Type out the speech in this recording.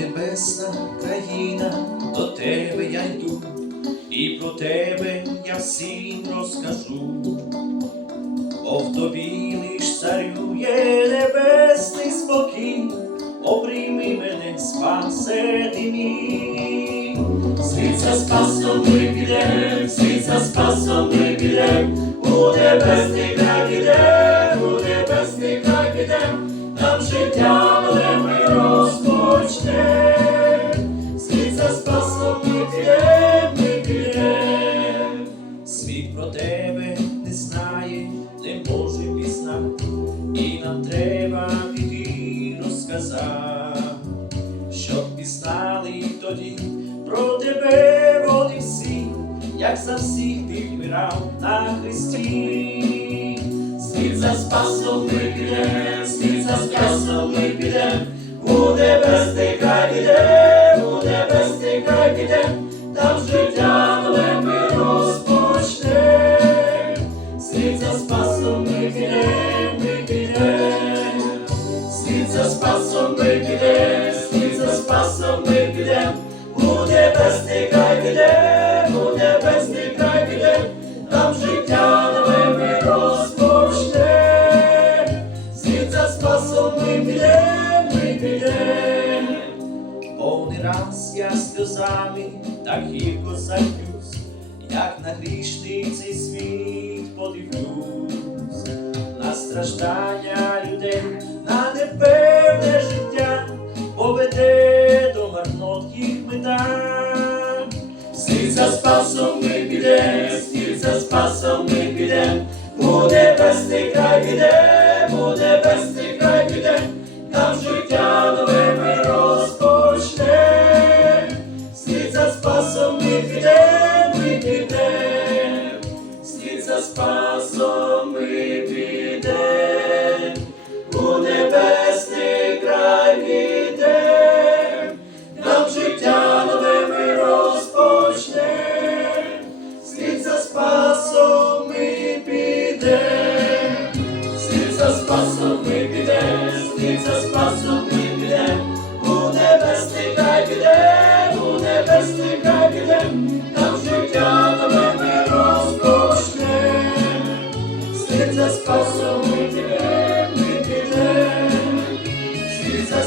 небесна країна, до тебе я йду, і про тебе я всім розкажу. Бо в тобі лиш царює небесний спокій, обрійми мене, спасе ти мій. Світ за спасом підем, світ за спасом підем, у небесний край підем, нам треба піти розказати, щоб пізнали тоді про тебе вони всі, як за всіх ти вмирав на хресті. Світ за спасом ми підем, світ за спасом ми підем, у небесний край підем, у небесний край підем, там життя нове ми розпочнем. Світ за спасом ми підем, ми підем, світ за спасом ми підем, світ за спасом ми у небесний край підем, у небесний край підем, там життя нове ми розпочнем. Світ за спасом ми підем, ми підем. Повний раз я сльозами так гірко зап'юсь, як на грішний цей світ страждання людей, на непевне життя, поведе до марнот мета. Слід за спасом ми підем, слід за спасом ми підем, у небесний край підем, підем, слід за спасом ми підем, у небесний край піде, у небесний підем, там життя нове ми розпочнем. Слід за спасом ми підем, слід за